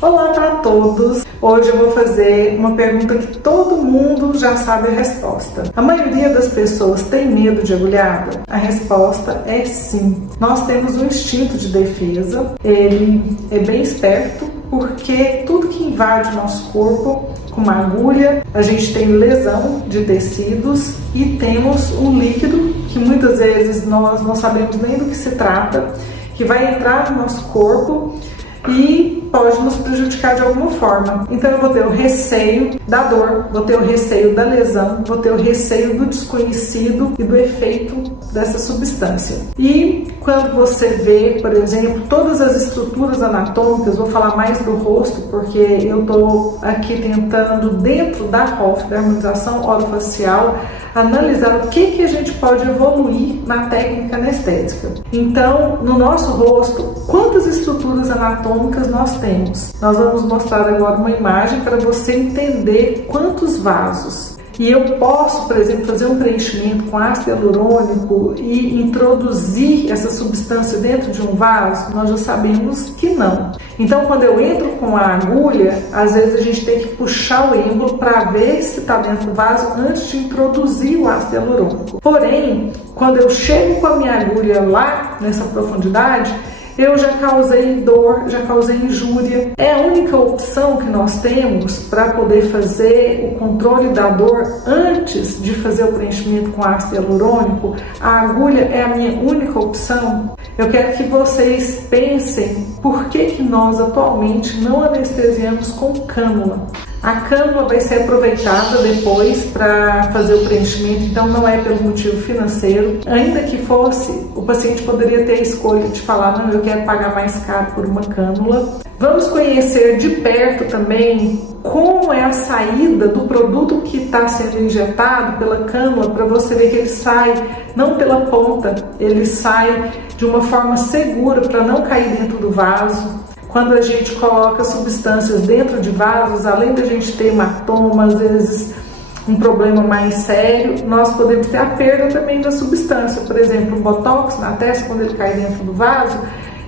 Olá para todos! Hoje eu vou fazer uma pergunta que todo mundo já sabe a resposta. A maioria das pessoas tem medo de agulhada? A resposta é sim. Nós temos um instinto de defesa, ele é bem esperto, porque tudo que invade o nosso corpo com uma agulha, a gente tem lesão de tecidos e temos um líquido que muitas vezes nós não sabemos nem do que se trata, que vai entrar no nosso corpo e pode nos prejudicar de alguma forma. Então eu vou ter o receio da dor, vou ter o receio da lesão, vou ter o receio do desconhecido e do efeito dessa substância. E quando você vê, por exemplo, todas as estruturas anatômicas, vou falar mais do rosto, porque eu estou aqui tentando, dentro da HOF, da harmonização orofacial, analisar o que a gente pode evoluir na técnica anestésica. Então, no nosso rosto, quantas estruturas anatômicas nós temos? Nós vamos mostrar agora uma imagem para você entender quantos vasos. E eu posso, por exemplo, fazer um preenchimento com ácido hialurônico e introduzir essa substância dentro de um vaso? Nós já sabemos que não. Então, quando eu entro com a agulha, às vezes a gente tem que puxar o êmbolo para ver se está dentro do vaso antes de introduzir o ácido hialurônico. Porém, quando eu chego com a minha agulha lá nessa profundidade, eu já causei dor, já causei injúria. É a única opção que nós temos para poder fazer o controle da dor antes de fazer o preenchimento com ácido hialurônico. A agulha é a minha única opção. Eu quero que vocês pensem por que nós atualmente não anestesiamos com cânula. A cânula vai ser aproveitada depois para fazer o preenchimento, então não é pelo motivo financeiro. Ainda que fosse, o paciente poderia ter a escolha de falar, não, eu quero pagar mais caro por uma cânula. Vamos conhecer de perto também como é a saída do produto que está sendo injetado pela cânula, para você ver que ele sai não pela ponta, ele sai de uma forma segura para não cair dentro do vaso. Quando a gente coloca substâncias dentro de vasos, além da gente ter hematoma, às vezes um problema mais sério, nós podemos ter a perda também da substância. Por exemplo, o botox na testa, quando ele cai dentro do vaso,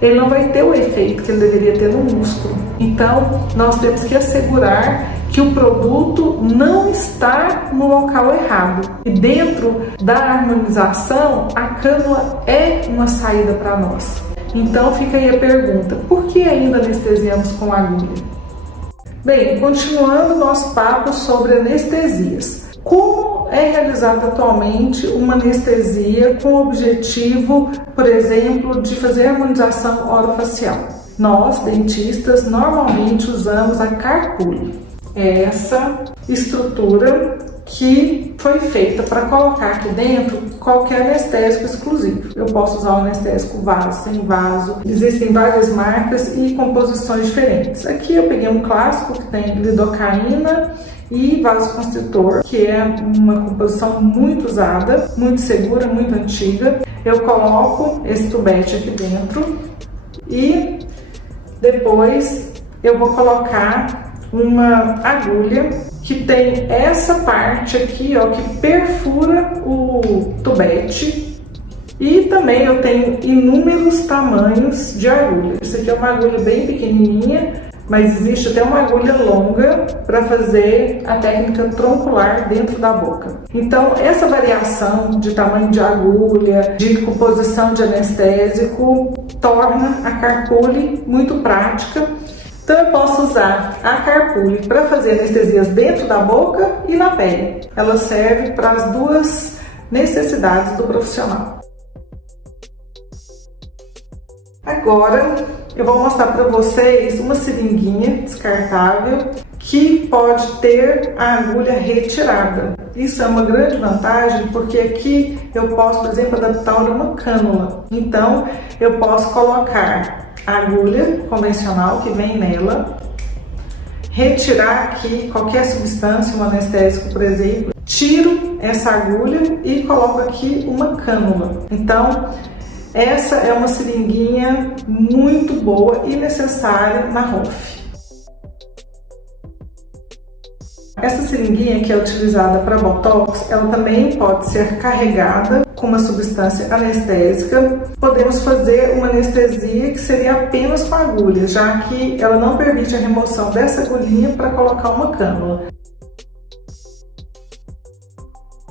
ele não vai ter o efeito que ele deveria ter no músculo. Então, nós temos que assegurar que o produto não está no local errado. E dentro da harmonização, a cânula é uma saída para nós. Então fica aí a pergunta, por que ainda anestesiamos com agulha? Bem, continuando nosso papo sobre anestesias. Como é realizada atualmente uma anestesia com o objetivo, por exemplo, de fazer harmonização orofacial? Nós, dentistas, normalmente usamos a carpule. É essa estrutura que foi feita para colocar aqui dentro qualquer anestésico exclusivo. Eu posso usar o anestésico vaso, sem vaso. Existem várias marcas e composições diferentes. Aqui eu peguei um clássico que tem lidocaína e vasoconstritor, que é uma composição muito usada, muito segura, muito antiga. Eu coloco esse tubete aqui dentro e depois eu vou colocar uma agulha que tem essa parte aqui, ó, que perfura o tubete. E também eu tenho inúmeros tamanhos de agulha. Isso aqui é uma agulha bem pequenininha, mas existe até uma agulha longa para fazer a técnica troncular dentro da boca. Então, essa variação de tamanho de agulha, de composição de anestésico, torna a carpule muito prática. Então eu posso usar a carpule para fazer anestesias dentro da boca e na pele. Ela serve para as duas necessidades do profissional. Agora eu vou mostrar para vocês uma seringuinha descartável que pode ter a agulha retirada. Isso é uma grande vantagem porque aqui eu posso, por exemplo, adaptar uma cânula. Então eu posso colocar a agulha convencional que vem nela, retirar aqui qualquer substância, um anestésico, por exemplo, tiro essa agulha e coloco aqui uma cânula. Então, essa é uma seringuinha muito boa e necessária na HOF. Essa seringuinha que é utilizada para botox, ela também pode ser carregada com uma substância anestésica. Podemos fazer uma anestesia que seria apenas com agulha, já que ela não permite a remoção dessa agulhinha para colocar uma cânula.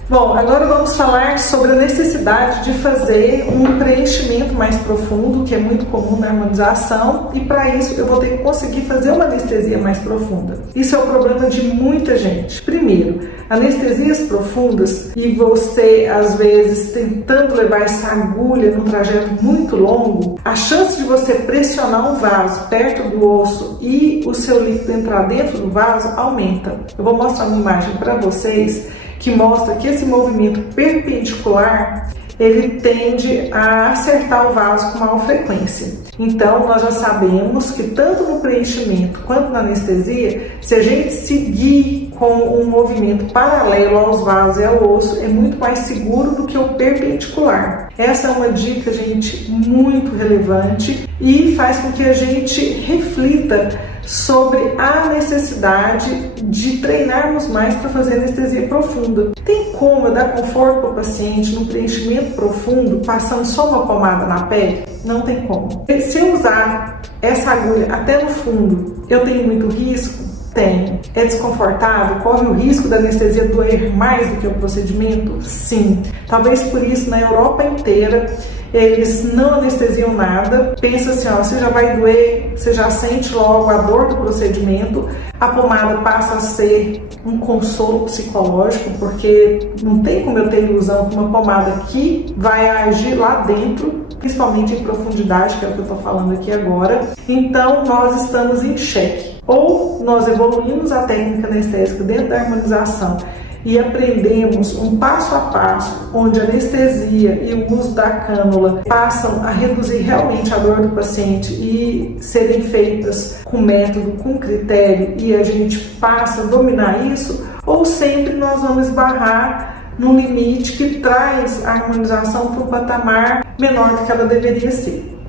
Bom, agora vamos falar sobre a necessidade de fazer um preenchimento mais profundo, que é muito comum na harmonização, e para isso eu vou ter que conseguir fazer uma anestesia mais profunda. Isso é o problema de muita gente. Primeiro, anestesias profundas e você, às vezes, tentando levar essa agulha num trajeto muito longo, a chance de você pressionar um vaso perto do osso e o seu líquido entrar dentro do vaso aumenta. Eu vou mostrar uma imagem para vocês que mostra que esse movimento perpendicular ele tende a acertar o vaso com maior frequência. Então, nós já sabemos que tanto no preenchimento quanto na anestesia, se a gente seguir com um movimento paralelo aos vasos e ao osso, é muito mais seguro do que o perpendicular. Essa é uma dica, gente, muito relevante e faz com que a gente reflita sobre a necessidade de treinarmos mais para fazer anestesia profunda. Tem como eu dar conforto para o paciente no preenchimento profundo, passando só uma pomada na pele? Não tem como. Se eu usar essa agulha até no fundo, eu tenho muito risco? Tem. É desconfortável? Corre o risco da anestesia doer mais do que o procedimento? Sim. Talvez por isso na Europa inteira eles não anestesiam nada. Pensa assim, ó, você já vai doer, você já sente logo a dor do procedimento. A pomada passa a ser um consolo psicológico, porque não tem como eu ter ilusão que uma pomada que vai agir lá dentro, principalmente em profundidade, que é o que eu estou falando aqui agora. Então nós estamos em xeque. Ou nós evoluímos a técnica anestésica dentro da harmonização e aprendemos um passo a passo, onde a anestesia e o uso da cânula passam a reduzir realmente a dor do paciente e serem feitas com método, com critério, e a gente passa a dominar isso, ou sempre nós vamos esbarrar num limite que traz a harmonização para um patamar menor do que ela deveria ser.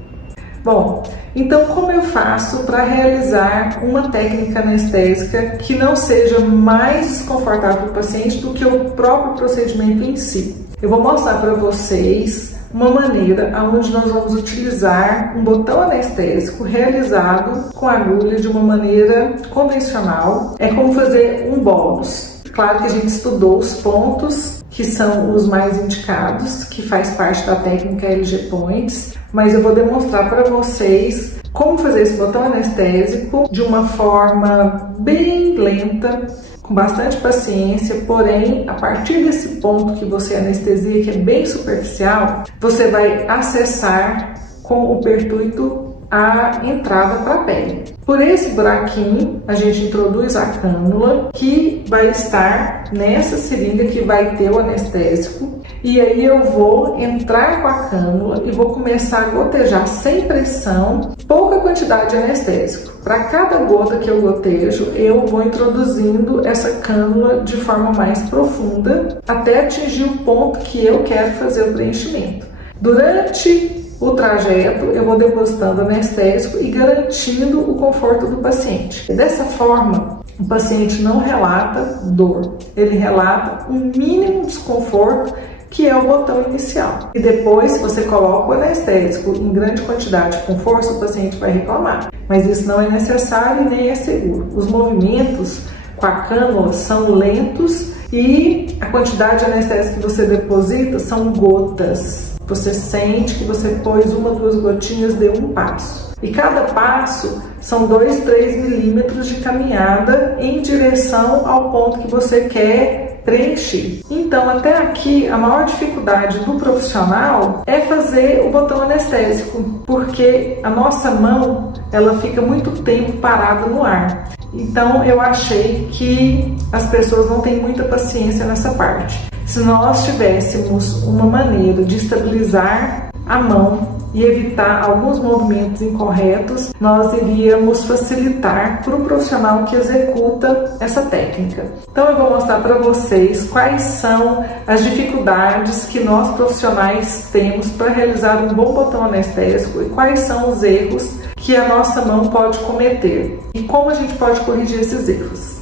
Bom, então como eu faço para realizar uma técnica anestésica que não seja mais desconfortável para o paciente do que o próprio procedimento em si? Eu vou mostrar para vocês uma maneira onde nós vamos utilizar um botão anestésico realizado com agulha de uma maneira convencional. É como fazer um bolus. Claro que a gente estudou os pontos que são os mais indicados, que faz parte da técnica LG Points, mas eu vou demonstrar para vocês como fazer esse botão anestésico de uma forma bem lenta, com bastante paciência, porém, a partir desse ponto que você anestesia, que é bem superficial, você vai acessar com o pertuito a entrada para a pele. Por esse buraquinho, a gente introduz a cânula, que vai estar nessa seringa que vai ter o anestésico, e aí eu vou entrar com a cânula e vou começar a gotejar sem pressão, pouca quantidade de anestésico. Para cada gota que eu gotejo, eu vou introduzindo essa cânula de forma mais profunda, até atingir o ponto que eu quero fazer o preenchimento. Durante o trajeto, eu vou depositando anestésico e garantindo o conforto do paciente. E dessa forma, o paciente não relata dor, ele relata um mínimo desconforto, que é o botão inicial. E depois, se você coloca o anestésico em grande quantidade com força, o paciente vai reclamar. Mas isso não é necessário e nem é seguro. Os movimentos com a cânula são lentos e a quantidade de anestésico que você deposita são gotas. Você sente que você pôs uma ou duas gotinhas, deu um passo. E cada passo são 2, 3 milímetros de caminhada em direção ao ponto que você quer preencher. Então, até aqui, a maior dificuldade do profissional é fazer o botão anestésico, porque a nossa mão, ela fica muito tempo parada no ar. Então, eu achei que as pessoas não têm muita paciência nessa parte. Se nós tivéssemos uma maneira de estabilizar a mão e evitar alguns movimentos incorretos, nós iríamos facilitar para o profissional que executa essa técnica. Então eu vou mostrar para vocês quais são as dificuldades que nós profissionais temos para realizar um bom botão anestésico e quais são os erros que a nossa mão pode cometer e como a gente pode corrigir esses erros.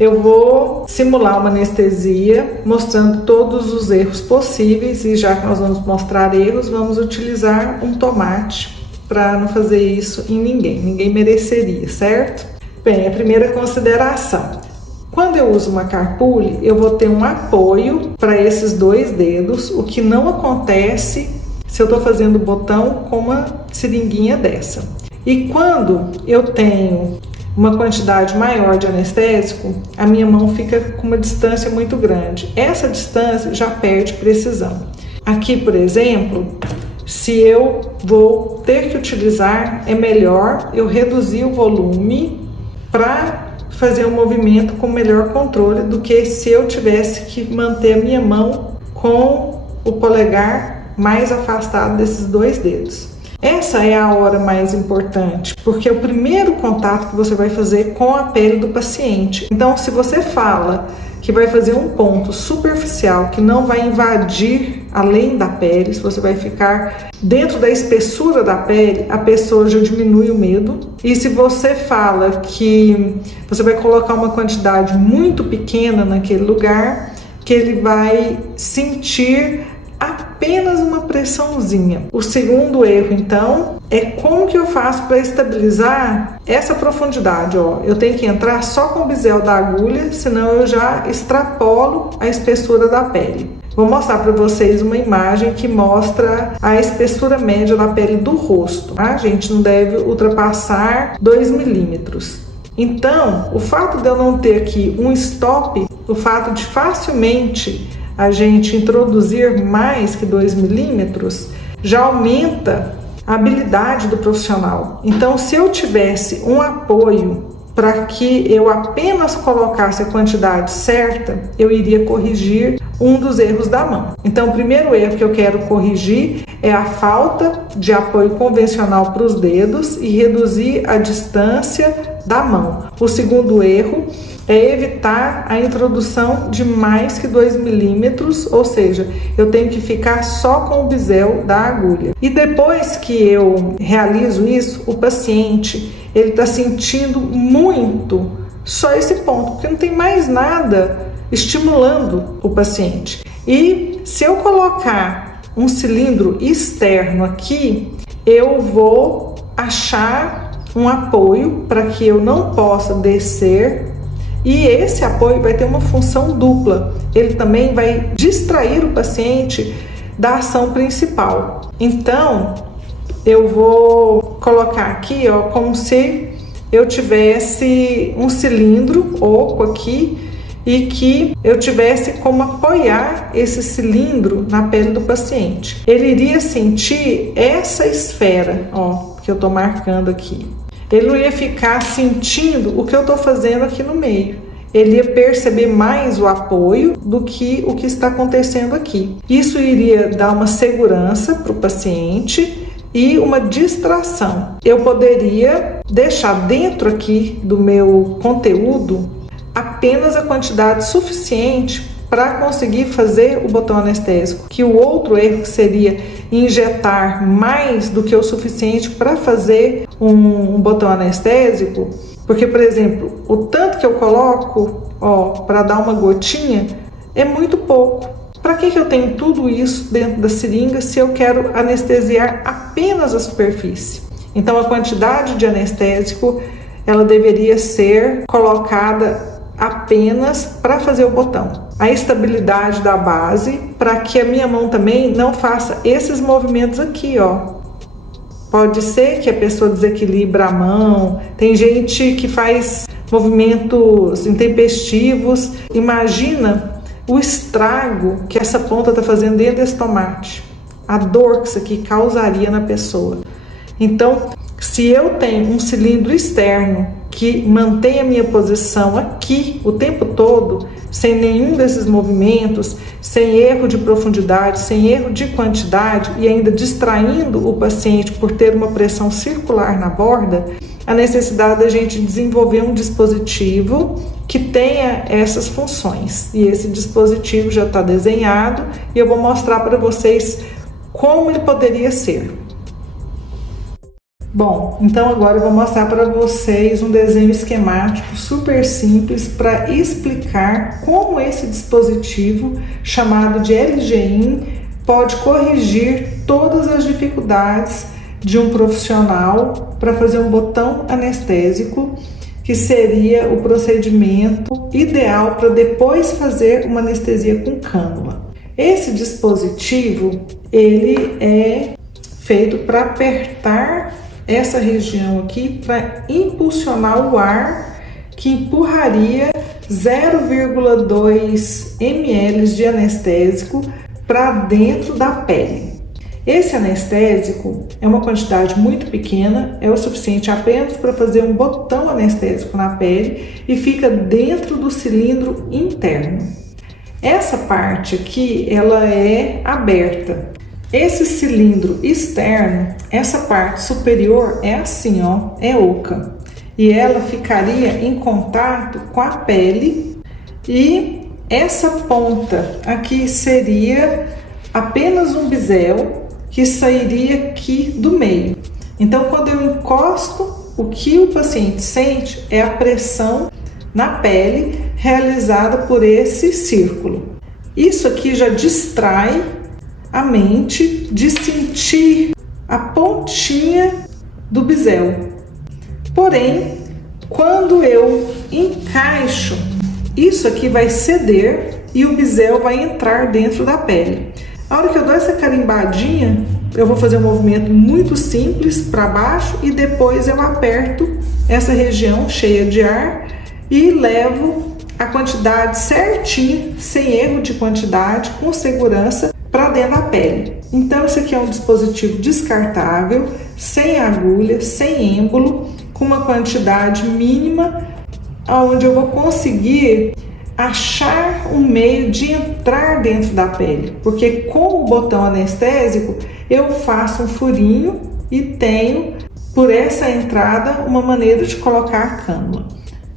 eu vou simular uma anestesia, mostrando todos os erros possíveis, e já que nós vamos mostrar erros, vamos utilizar um tomate para não fazer isso em ninguém mereceria, certo? Bem, a primeira consideração: quando eu uso uma carpule, eu vou ter um apoio para esses dois dedos, o que não acontece se eu estou fazendo o botão com uma seringuinha dessa. E quando eu tenho uma quantidade maior de anestésico, a minha mão fica com uma distância muito grande. Essa distância já perde precisão. Aqui, por exemplo, se eu vou ter que utilizar, é melhor eu reduzir o volume para fazer um movimento com melhor controle do que se eu tivesse que manter a minha mão com o polegar mais afastado desses dois dedos. Essa é a hora mais importante, porque é o primeiro contato que você vai fazer com a pele do paciente. Então, se você fala que vai fazer um ponto superficial que não vai invadir além da pele, se você vai ficar dentro da espessura da pele, a pessoa já diminui o medo. E se você fala que você vai colocar uma quantidade muito pequena naquele lugar, que ele vai sentir apenas uma pressãozinha. O segundo erro, então, é como que eu faço para estabilizar essa profundidade, ó. Eu tenho que entrar só com o bisel da agulha, senão eu já extrapolo a espessura da pele. Vou mostrar para vocês uma imagem que mostra a espessura média da pele do rosto. A gente não deve ultrapassar 2 milímetros. Então, o fato de eu não ter aqui um stop, o fato de facilmente a gente introduzir mais que 2 milímetros, já aumenta a habilidade do profissional. Então, se eu tivesse um apoio para que eu apenas colocasse a quantidade certa, eu iria corrigir um dos erros da mão. Então, o primeiro erro que eu quero corrigir é a falta de apoio convencional para os dedos e reduzir a distância da mão. O segundo erro é evitar a introdução de mais que 2 milímetros, ou seja, eu tenho que ficar só com o bisel da agulha. E depois que eu realizo isso, o paciente ele está sentindo muito só esse ponto, porque não tem mais nada estimulando o paciente. E se eu colocar um cilindro externo aqui, eu vou achar um apoio para que eu não possa descer. E esse apoio vai ter uma função dupla. Ele também vai distrair o paciente da ação principal. Então, eu vou colocar aqui, ó, como se eu tivesse um cilindro oco aqui e que eu tivesse como apoiar esse cilindro na pele do paciente. Ele iria sentir essa esfera, ó, que eu tô marcando aqui. Ele não ia ficar sentindo o que eu estou fazendo aqui no meio. Ele ia perceber mais o apoio do que o que está acontecendo aqui. Isso iria dar uma segurança para o paciente e uma distração. Eu poderia deixar dentro aqui do meu conteúdo apenas a quantidade suficiente para conseguir fazer o botão anestésico, que o outro erro seria injetar mais do que o suficiente para fazer um botão anestésico, porque, por exemplo, o tanto que eu coloco, ó, para dar uma gotinha é muito pouco. Para que eu tenho tudo isso dentro da seringa se eu quero anestesiar apenas a superfície? Então, a quantidade de anestésico ela deveria ser colocada apenas para fazer o botão. A estabilidade da base, para que a minha mão também não faça esses movimentos aqui, ó. Pode ser que a pessoa desequilibre a mão, tem gente que faz movimentos intempestivos. Imagina o estrago que essa ponta está fazendo dentro desse tomate, a dor que isso aqui causaria na pessoa. Então, se eu tenho um cilindro externo que mantém a minha posição aqui o tempo todo, sem nenhum desses movimentos, sem erro de profundidade, sem erro de quantidade e ainda distraindo o paciente por ter uma pressão circular na borda, a necessidade da gente desenvolver um dispositivo que tenha essas funções. E esse dispositivo já está desenhado e eu vou mostrar para vocês como ele poderia ser. Bom, então agora eu vou mostrar para vocês um desenho esquemático super simples para explicar como esse dispositivo chamado de LGIN pode corrigir todas as dificuldades de um profissional para fazer um botão anestésico, que seria o procedimento ideal para depois fazer uma anestesia com cânula. Esse dispositivo, ele é feito para apertar essa região aqui, para impulsionar o ar que empurraria 0,2 ml de anestésico para dentro da pele. Esse anestésico é uma quantidade muito pequena, é o suficiente apenas para fazer um botão anestésico na pele e fica dentro do cilindro interno. Essa parte aqui, ela é aberta. Esse cilindro externo, essa parte superior é assim, ó, é oca. E ela ficaria em contato com a pele e essa ponta aqui seria apenas um bisel que sairia aqui do meio. Então, quando eu encosto, o que o paciente sente é a pressão na pele realizada por esse círculo. Isso aqui já distrai a mente de sentir a pontinha do bisel. Porém, quando eu encaixo, isso aqui vai ceder e o bisel vai entrar dentro da pele. A hora que eu dou essa carimbadinha, eu vou fazer um movimento muito simples para baixo e depois eu aperto essa região cheia de ar e levo a quantidade certinha, sem erro de quantidade, com segurança, para dentro da pele. Então, esse aqui é um dispositivo descartável, sem agulha, sem êmbolo, com uma quantidade mínima, onde eu vou conseguir achar um meio de entrar dentro da pele, porque com o botão anestésico eu faço um furinho e tenho por essa entrada uma maneira de colocar a cânula.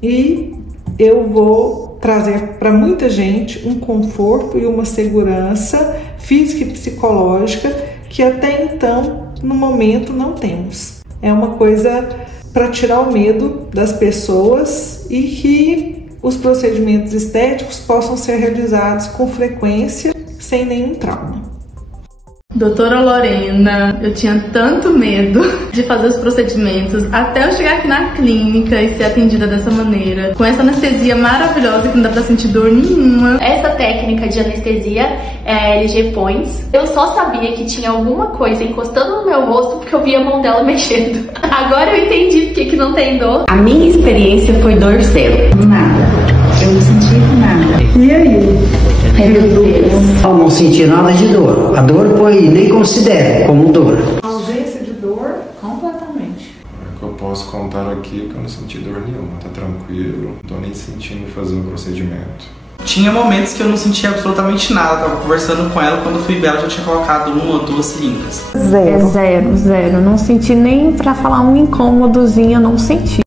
E eu vou trazer para muita gente um conforto e uma segurança física e psicológica que até então, no momento, não temos. É uma coisa para tirar o medo das pessoas e que os procedimentos estéticos possam ser realizados com frequência, sem nenhum trauma. Doutora Lorena, eu tinha tanto medo de fazer os procedimentos até eu chegar aqui na clínica e ser atendida dessa maneira, com essa anestesia maravilhosa que não dá pra sentir dor nenhuma. Essa técnica de anestesia é a LG Points. Eu só sabia que tinha alguma coisa encostando no meu rosto porque eu via a mão dela mexendo. Agora eu entendi porque que não tem dor. A minha experiência foi dor zero. Nada. Eu não senti nada. E aí? Eu não senti nada de dor. A dor foi, nem considero como dor. Ausência de dor completamente. O que eu posso contar aqui é que eu não senti dor nenhuma, tá tranquilo, não tô nem sentindo fazer o procedimento. Tinha momentos que eu não sentia absolutamente nada, tava conversando com ela, quando fui ver ela já tinha colocado 1 ou 2 seringas. Zero. Não senti nem pra falar um incômodozinho, eu não senti.